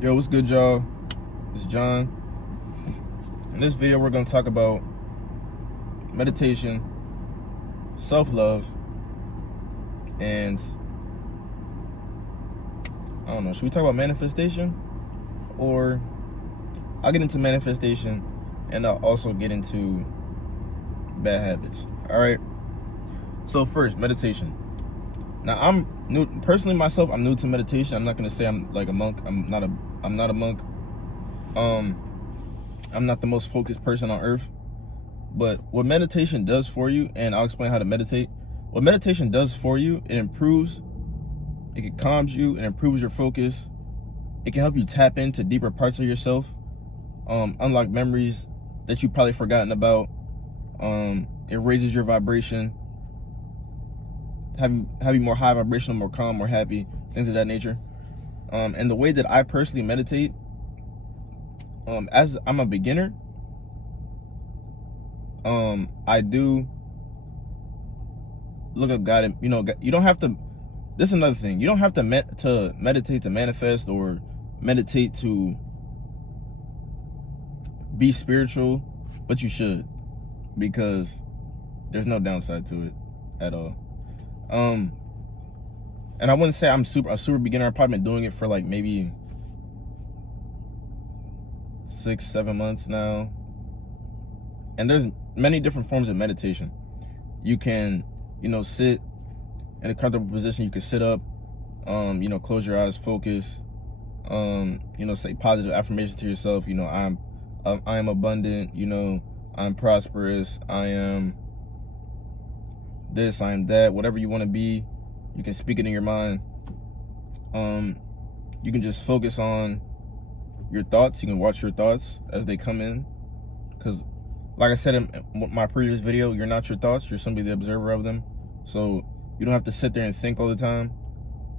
Yo, what's good, y'all? It's John. In this video, we're going to talk about meditation, self-love, and I don't know, should we talk about manifestation? Or I'll get into manifestation and I'll also get into bad habits. All right. So first, meditation. Now, I'm new personally myself. I'm new to meditation. I'm not going to say I'm like a monk. I'm not a monk. I'm not the most focused person on earth, but what meditation does for you, and I'll explain how to meditate. What meditation does for you, it calms you, it improves your focus. It can help you tap into deeper parts of yourself, unlock memories that you've probably forgotten about. It raises your vibration, have you more high vibrational, more calm, more happy, things of that nature. And the way that I personally meditate, as I'm a beginner, I do look up God, and you don't have to. This is another thing. You don't have to meditate to manifest or meditate to be spiritual, but you should, because there's no downside to it at all. And I wouldn't say I'm a super beginner. I've probably been doing it for like maybe 6-7 months now. And there's many different forms of meditation. You can, sit in a comfortable position. You can sit up, close your eyes, focus, say positive affirmations to yourself. I am abundant, I'm prosperous, I am this, I am that, whatever you want to be. You can speak it in your mind. You can just focus on your thoughts. You can watch your thoughts as they come in, because like I said in my previous video, you're not your thoughts, you're simply the observer of them. So you don't have to sit there and think all the time.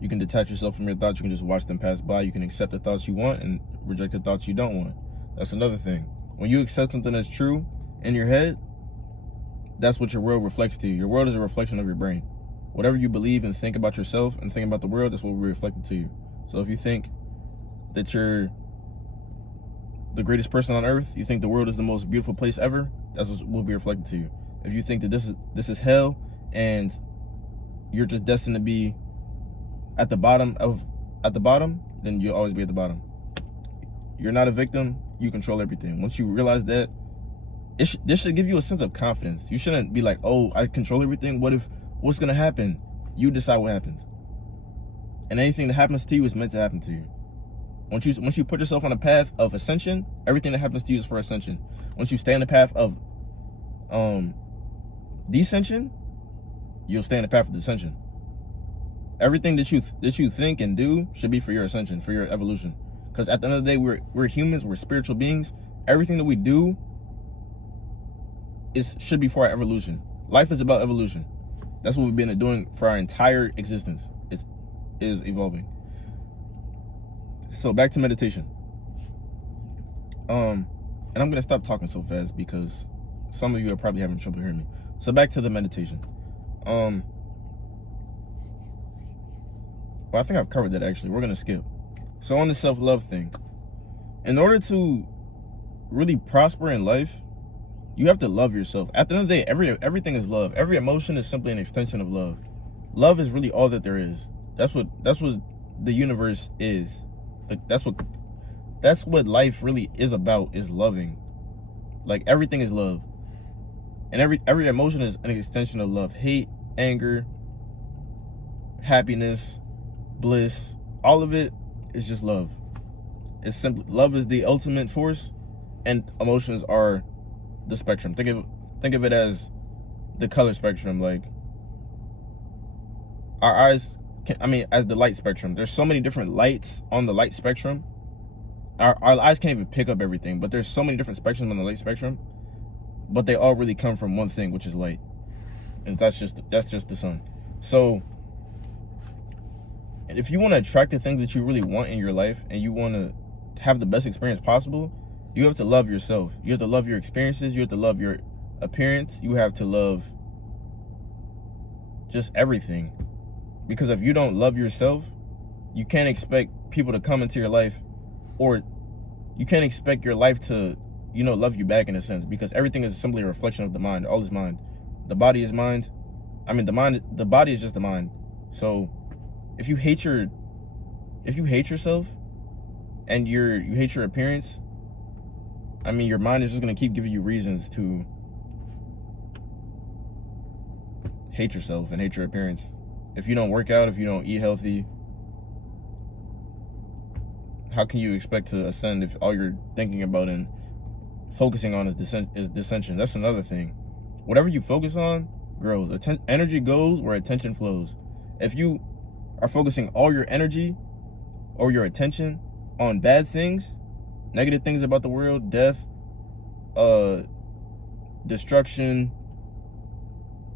You can detach yourself from your thoughts. You can just watch them pass by. You can accept the thoughts you want and reject the thoughts you don't want. That's another thing. When you accept something that's true in your head, that's what your world reflects to you. Your world is a reflection of your brain. Whatever you believe and think about yourself and think about the world, that's what will be reflected to you. So if you think that you're the greatest person on earth, you think the world is the most beautiful place ever, that's what will be reflected to you. If you think that this is hell and you're just destined to be at the bottom, then you'll always be at the bottom. You're not a victim. You control everything. Once you realize that, this should give you a sense of confidence. You shouldn't be like, oh, I control everything. What's gonna happen? You decide what happens. And anything that happens to you is meant to happen to you. Once you put yourself on a path of ascension, everything that happens to you is for ascension. Once you stay on the path of descension, you'll stay on the path of descension. Everything that you think and do should be for your ascension, for your evolution. Because at the end of the day, we're humans, we're spiritual beings. Everything that we do should be for our evolution. Life is about evolution. That's what we've been doing for our entire existence. Is evolving. So back to meditation. And I'm gonna stop talking so fast because some of you are probably having trouble hearing me. So back to the meditation. Well, I think I've covered that actually. We're gonna skip. So on the self-love thing, in order to really prosper in life, you have to love yourself. At the end of the day, everything is love. Every emotion is simply an extension of love. Love is really all that there is. That's what the universe is. Like that's what life really is about, is loving. Like everything is love. And every emotion is an extension of love. Hate, anger, happiness, bliss, all of it is just love. It's simply love is the ultimate force, and emotions are the spectrum. Think of it as the color spectrum. Like our eyes as the light spectrum. There's so many different lights on the light spectrum. Our eyes can't even pick up everything, but there's so many different spectrums on the light spectrum, but they all really come from one thing, which is light. And that's just the sun. So if you want to attract the things that you really want in your life, and you want to have the best experience possible, you have to love yourself. You have to love your experiences. You have to love your appearance. You have to love just everything. Because if you don't love yourself, you can't expect people to come into your life or you can't expect your life to, you know, love you back in a sense, because everything is simply a reflection of the mind. All is mind. The body is mind. I mean, the body is just the mind. So if you hate yourself and you hate your appearance, I mean, your mind is just gonna keep giving you reasons to hate yourself and hate your appearance. If you don't work out, if you don't eat healthy, how can you expect to ascend if all you're thinking about and focusing on is dissension? That's another thing. Whatever you focus on grows. Energy goes where attention flows. If you are focusing all your energy or your attention on bad things, negative things about the world, death, destruction,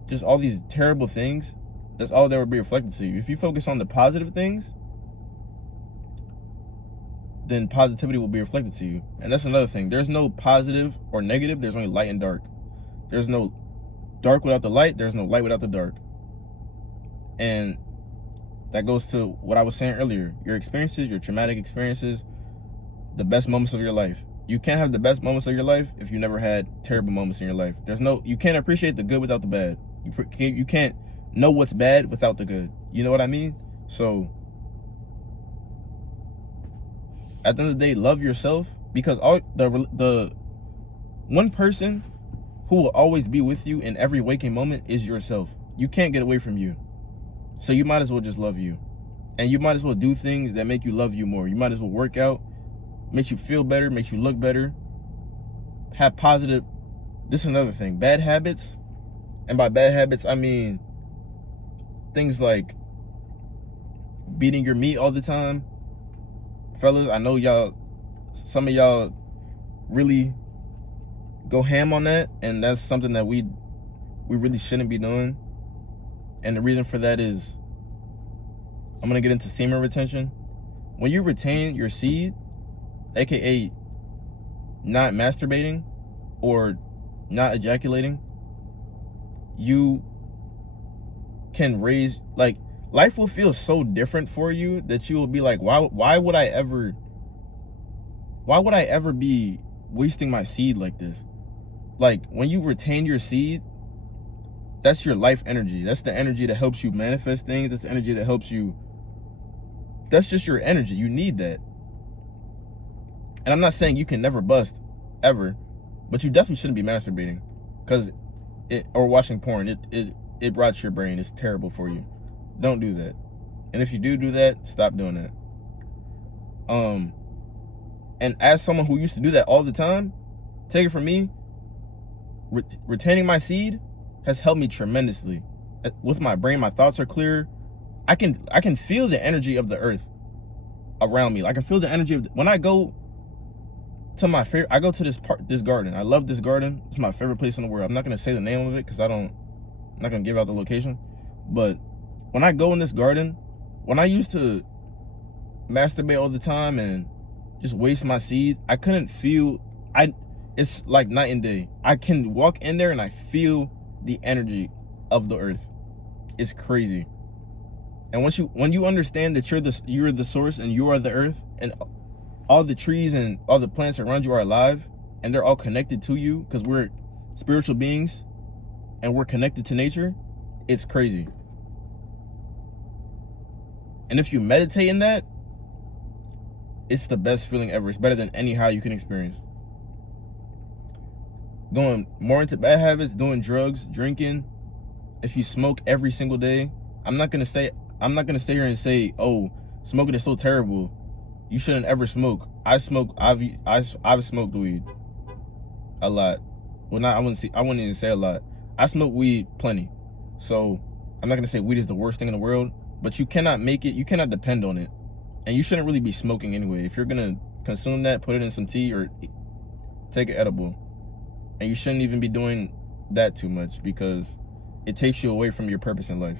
just all these terrible things, that's all that will be reflected to you. If you focus on the positive things, then positivity will be reflected to you. And that's another thing. There's no positive or negative. There's only light and dark. There's no dark without the light. There's no light without the dark. And that goes to what I was saying earlier. Your experiences, your traumatic experiences, the best moments of your life. You can't have the best moments of your life if you never had terrible moments in your life. You can't appreciate the good without the bad. You can't know what's bad without the good. You know what I mean? So at the end of the day, love yourself, because the one person who will always be with you in every waking moment is yourself. You can't get away from you. So you might as well just love you. And you might as well do things that make you love you more. You might as well work out, makes you feel better, makes you look better. Have positive, this is another thing, bad habits. And by bad habits, I mean things like beating your meat all the time. Fellas, I know some of y'all really go ham on that, and that's something that we really shouldn't be doing. And the reason for that is, I'm gonna get into semen retention. When you retain your seed, aka not masturbating or not ejaculating, you can raise, like, life will feel so different for you that you will be like, why would I ever be wasting my seed like this? Like, when you retain your seed, that's your life energy. That's the energy that helps you manifest things. That's the energy that helps you. That's just your energy. You need that. And I'm not saying you can never bust, ever, but you definitely shouldn't be masturbating, or watching porn. It rots your brain. It's terrible for you. Don't do that. And if you do that, stop doing that. And as someone who used to do that all the time, take it from me, retaining my seed has helped me tremendously. With my brain, my thoughts are clear. I can feel the energy of the earth around me. I can feel the energy of when I go to my favorite. I go to this garden. I love this garden. It's my favorite place in the world. I'm not gonna say the name of it because I'm not gonna give out the location. But when I go in this garden, when I used to masturbate all the time and just waste my seed, I couldn't feel. It's like night and day. I can walk in there and I feel the energy of the earth. It's crazy. And when you understand that you're the source and you are the earth, and all the trees and all the plants around you are alive and they're all connected to you because we're spiritual beings and we're connected to nature, it's crazy. And if you meditate in that, it's the best feeling ever. It's better than any high you can experience. Going more into bad habits, doing drugs, drinking. If you smoke every single day, I'm not gonna sit here and say, oh, smoking is so terrible, you shouldn't ever smoke. I've smoked weed a lot. Well, I wouldn't even say a lot. I smoke weed plenty. So I'm not gonna say weed is the worst thing in the world, but you cannot depend on it. And you shouldn't really be smoking anyway. If you're gonna consume that, put it in some tea or take an edible. And you shouldn't even be doing that too much because it takes you away from your purpose in life.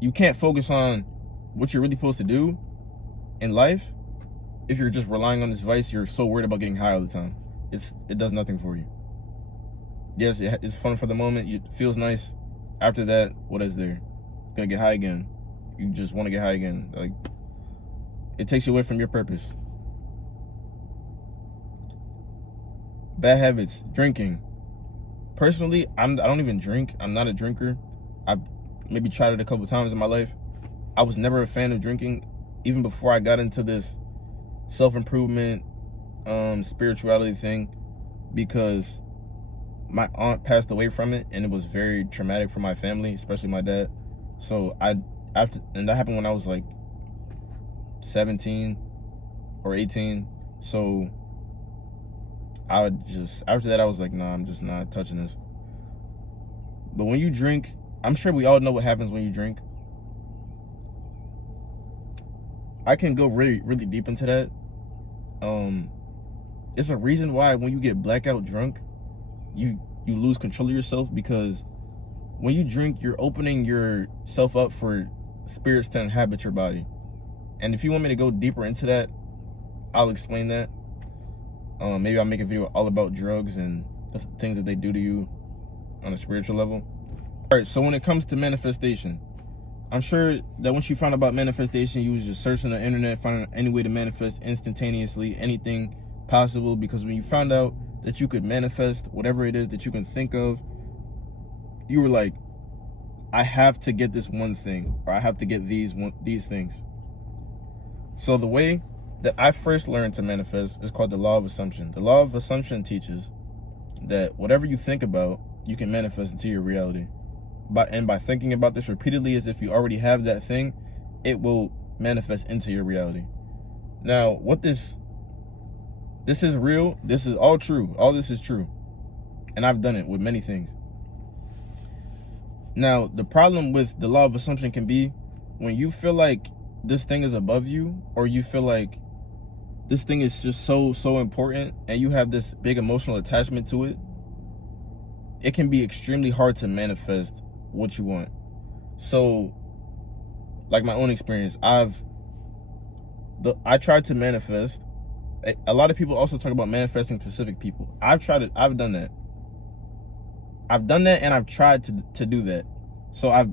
You can't focus on what you're really supposed to do in life if you're just relying on this vice. You're so worried about getting high all the time. It does nothing for you. Yes, it's fun for the moment. It feels nice. After that, what is there? Gonna get high again. You just want to get high again. Like, It takes you away from your purpose. Bad habits, drinking. Personally, I don't even drink. I'm not a drinker. I maybe tried it a couple times in my life. I was never a fan of drinking, even before I got into this self-improvement, spirituality thing, because my aunt passed away from it, and it was very traumatic for my family, especially my dad. So and that happened when I was like 17 or 18. So after that, I was like, nah, I'm just not touching this. But when you drink, I'm sure we all know what happens when you drink. I can go really, really deep into that. It's a reason why when you get blackout drunk, you lose control of yourself, because when you drink, you're opening yourself up for spirits to inhabit your body. And if you want me to go deeper into that, I'll explain that. Maybe I'll make a video all about drugs and the things that they do to you on a spiritual level. All right, so when it comes to manifestation, I'm sure that once you found out about manifestation, you was just searching the internet, finding any way to manifest instantaneously, anything possible, because when you found out that you could manifest whatever it is that you can think of, you were like, I have to get this one thing, or I have to get these things. So the way that I first learned to manifest is called the law of assumption. The law of assumption teaches that whatever you think about, you can manifest into your reality. By thinking about this repeatedly as if you already have that thing, it will manifest into your reality. Now, what this is real. This is all true. All this is true. And I've done it with many things. Now, the problem with the law of assumption can be when you feel like this thing is above you, or you feel like this thing is just so important, and you have this big emotional attachment to it, it can be extremely hard to manifest what you want. So, like my own experience, I tried to manifest. A lot of people also talk about manifesting specific people. I've tried it. I've done that. And I've tried to do that. So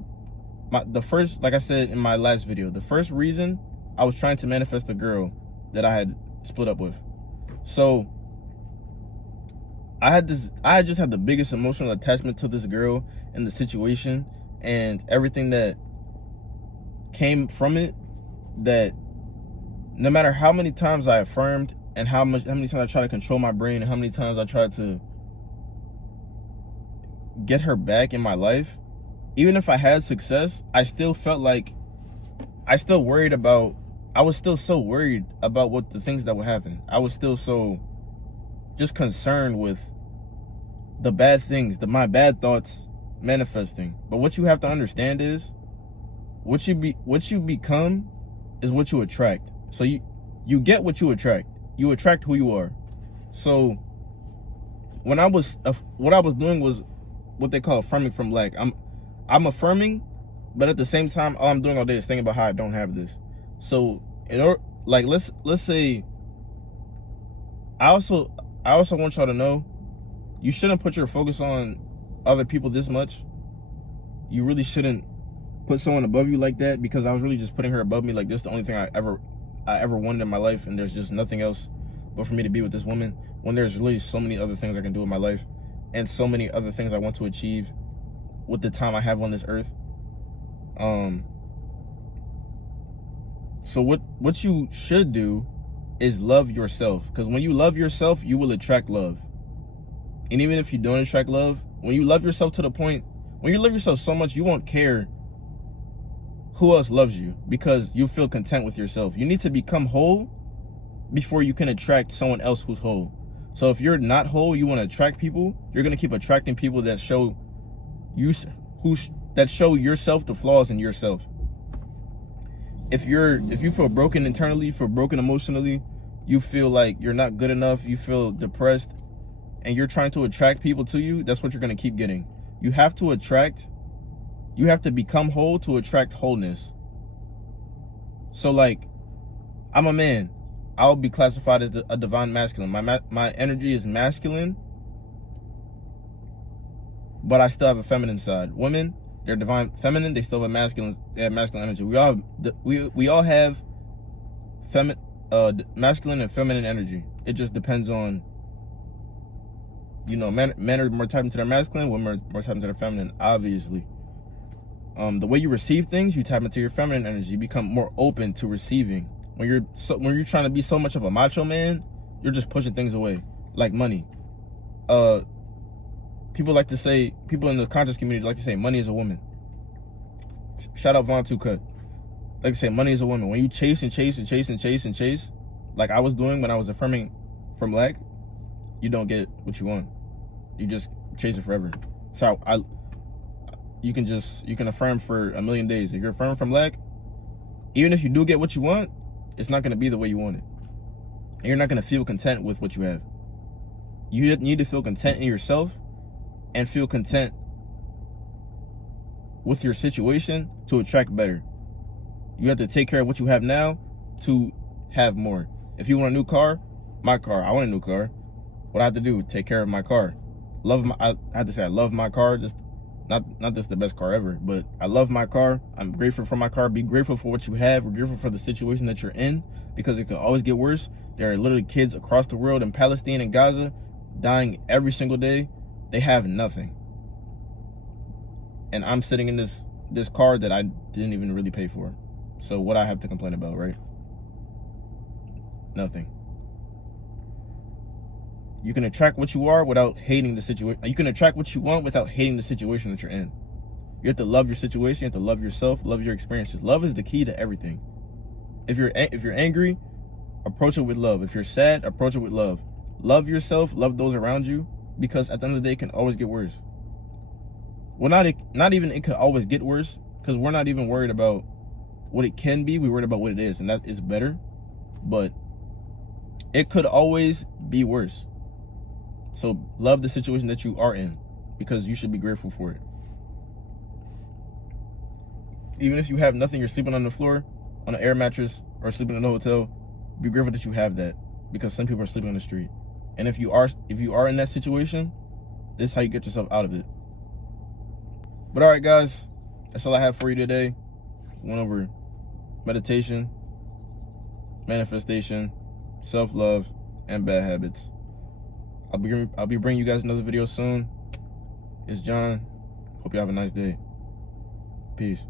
the first, like I said in my last video, the first reason I was trying to manifest a girl that I had split up with. So I just had the biggest emotional attachment to this girl and the situation and everything that came from it, that no matter how many times I affirmed and how many times I tried to control my brain and how many times I tried to get her back in my life, even if I had success, I still felt like I was still so worried about what the things that would happen. I was still so just concerned with the bad things, my bad thoughts manifesting. But what you have to understand is what you become is what you attract. So you get what you attract. You attract who you are. So what I was doing was what they call affirming from lack. I'm affirming, but at the same time, all I'm doing all day is thinking about how I don't have this. So in order, like, let's say, I also want y'all to know, you shouldn't put your focus on other people this much. You really shouldn't put someone above you like that, because I was really just putting her above me. Like, this is the only thing I ever wanted in my life, and there's just nothing else but for me to be with this woman, when there's really so many other things I can do in my life and so many other things I want to achieve with the time I have on this earth. So what you should do is love yourself, because when you love yourself, you will attract love. And even if you don't attract love, when you love yourself to the point, when you love yourself so much, you won't care who else loves you, because you feel content with yourself. You need to become whole before you can attract someone else who's whole. So if you're not whole, you want to attract people, you're going to keep attracting people that show yourself the flaws in yourself. If you feel broken internally, you feel broken emotionally, you feel like you're not good enough, you feel depressed, and you're trying to attract people to you, that's what you're going to keep getting. You have to become whole to attract wholeness. So, like, I'm a man. I'll be classified as a divine masculine. My energy is masculine, but I still have a feminine side. Women, they're divine feminine, they still have masculine energy. We all have masculine and feminine energy. It just depends on, men are more tapped into their masculine, women are more tapped into their feminine, obviously. The way you receive things, you tap into your feminine energy. You become more open to receiving. When you're trying to be so much of a macho man, you're just pushing things away, like money. People in the conscious community like to say money is a woman. Shout out Von 2 Cut. Like to say money is a woman. When you chase and chase and chase and chase and chase, like I was doing when I was affirming from lack, you don't get what you want. You just chase it forever. So you can affirm for a million days. If you're affirming from lack, even if you do get what you want, it's not going to be the way you want it. And you're not going to feel content with what you have. You need to feel content in yourself and feel content with your situation to attract better. You have to take care of what you have now to have more. If you want a new car, my car, I want a new car. What I have to do, take care of my car. I have to say I love my car. Just not just the best car ever, but I love my car. I'm grateful for my car. Be grateful for what you have. We're grateful for the situation that you're in, because it could always get worse. There are literally kids across the world in Palestine and Gaza dying every single day. They have nothing. And I'm sitting in this car that I didn't even really pay for. So what I have to complain about, right? Nothing. You can attract what you are without hating the situation. You can attract what you want without hating the situation that you're in. You have to love your situation. You have to love yourself. Love your experiences. Love is the key to everything. If you're angry, approach it with love. If you're sad, approach it with love. Love yourself. Love those around you. Because at the end of the day, it can always get worse. Well, not even it could always get worse, because we're not even worried about what it can be. We're worried about what it is, and that is better. But it could always be worse. So love the situation that you are in, because you should be grateful for it. Even if you have nothing, you're sleeping on the floor, on an air mattress, or sleeping in a hotel, be grateful that you have that, because some people are sleeping on the street. And if you are in that situation, this is how you get yourself out of it. But all right, guys, that's all I have for you today. Went over meditation, manifestation, self-love, and bad habits. I'll be bringing you guys another video soon. It's John. Hope you have a nice day. Peace.